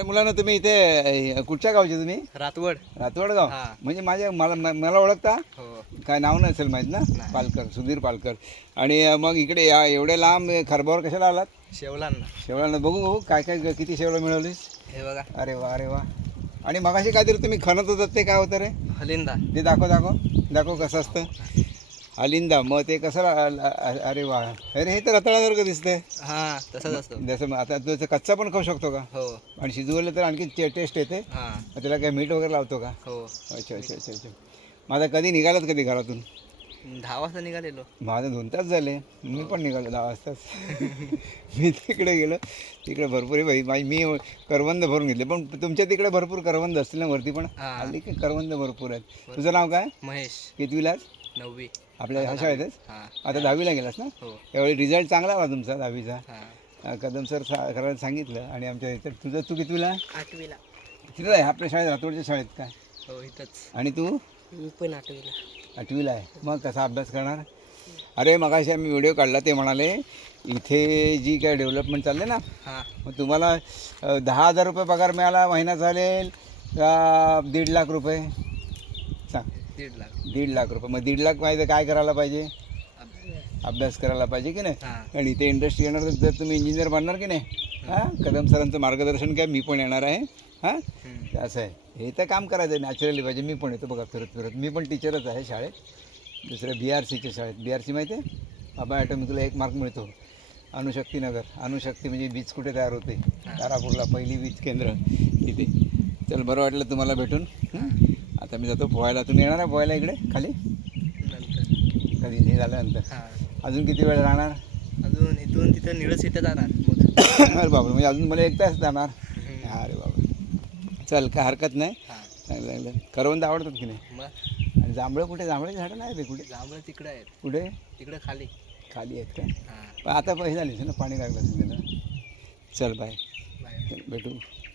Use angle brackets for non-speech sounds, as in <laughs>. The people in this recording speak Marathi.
अरे मुलांना तुम्ही इथे कुठच्या गावचे तुम्ही? रातवड. रातवड गाव? हा. म्हणजे माझ्या मला म- मला ओळखता? हो. काय नाव नसेल माहीत ना. पालकर सुधीर पालकर. आणि अ, मग इकडे या एवढ्या लांब खरबावर कशाला आलात? शेवलांना. शेवळानं बघू बघू काय काय किती शेवळं मिळवलीस? हे बघा. अरे वा अरे वा. आणि मगाशी काहीतरी तुम्ही खणत होतात ते काय होतं रे? हलिंदा. ते दाखव दाखव. दाखव कसं असतं. अलिंदा मग ते कसं रा- अ- अरे वा. अरे हे तर रताळ्यासारखं दिसतंय. हा तसंच असतो. जसं मग आता तुझं कच्चा पण खाऊ शकतो का? हो. आणि शिजवलं तर आणखी टेस्ट येते. हा. मग त्याला काय मीठ वगैरे लावतो का? हो. अच्छा अच्छा अच्छा अच्छा. माझा कधी निघालात कधी घरातून? दहा वाजता निघालेलो. माझं दोन तास झाले. मी पण निघालो दहा वाजताच. <laughs> मी तिकडे गेलो. तिकडे भरपूर आहे बाई. माझी मी करवंद भरून घेतले. पण तुमच्या तिकडे भरपूर करवंद असतील ना वरती पण? हा. हल्ली की करवंद भरपूर आहेत. तुझं नाव काय? महेश. कितवीलाच? नववी. आपल्या ह्या शाळेतच? हा. आता दहावीला गेलास ना? हो. यावेळी रिझल्ट चांगला आला तुमचा दहावीचा. हा. कदम सर सा करायला सांगितलं आणि आमच्या इथं तुझं तू कितवीला? आठवीला. तिथं आहे आपल्या शाळेत रातोडच्या शाळेत काय हो इथंच. आणि तू? मी पण आठवीला. आठवीला आहे. मग कसा अभ्यास करणार? अरे मगाशी आम्ही व्हिडिओ काढला ते म्हणाले इथे जी काय डेव्हलपमेंट चालले ना हा. मग तुम्हाला दहा हजार रुपये पगार मिळाला महिना चालेल का दीड लाख रुपये? सांग. दीड लाख दीड लाख रुपये. मग दीड लाख पाहिजे काय करायला पाहिजे? अभ्यास. करायला पाहिजे की नाही? आणि इथे इंडस्ट्री येणार तर तुम्ही इंजिनियर बनणार की नाही? हां. कदम सरांचं मार्गदर्शन काय मी पण येणार आहे. हां. असं आहे. हे तर काम करायचं नॅचरली पाहिजे. मी पण येतो बघा फिरत फिरत. मी पण टीचरच आहे शाळेत. दुसऱ्या बी आर सीच्या शाळेत. बी आर सी माहिती आहे? बाबा ॲटमी तुला एक मार्क मिळतो. अणुशक्तीनगर अणुशक्ती म्हणजे वीज कुठे तयार होते? तारापूरला पहिली वीज केंद्र तिथे. चल बरं वाटलं तुम्हाला भेटून. हं? आता मी जातो पोहायला तुम्ही येणार आहे पोहायला इकडे? खाली? कधी? हे झाल्यानंतर. अजून किती वेळ राहणार? अजून इथून तिथं निळस इथे जाणार. अरे बाबा म्हणजे अजून मला एक तास जाणार. अरे बाबा चल काय हरकत नाही. हा. चांगलं चांगलं. करवंद आवडतात की नाही? आणि जांभळं कुठे? जांभळाची झाडं नाही रे कुठे जांभळं तिकडे आहेत. कुठे? तिकडे खाली. खाली आहेत काय? हा. पण आता पैसे झालीस ना पाणी लागलं असेल त्याला. चल बाय. भेटू.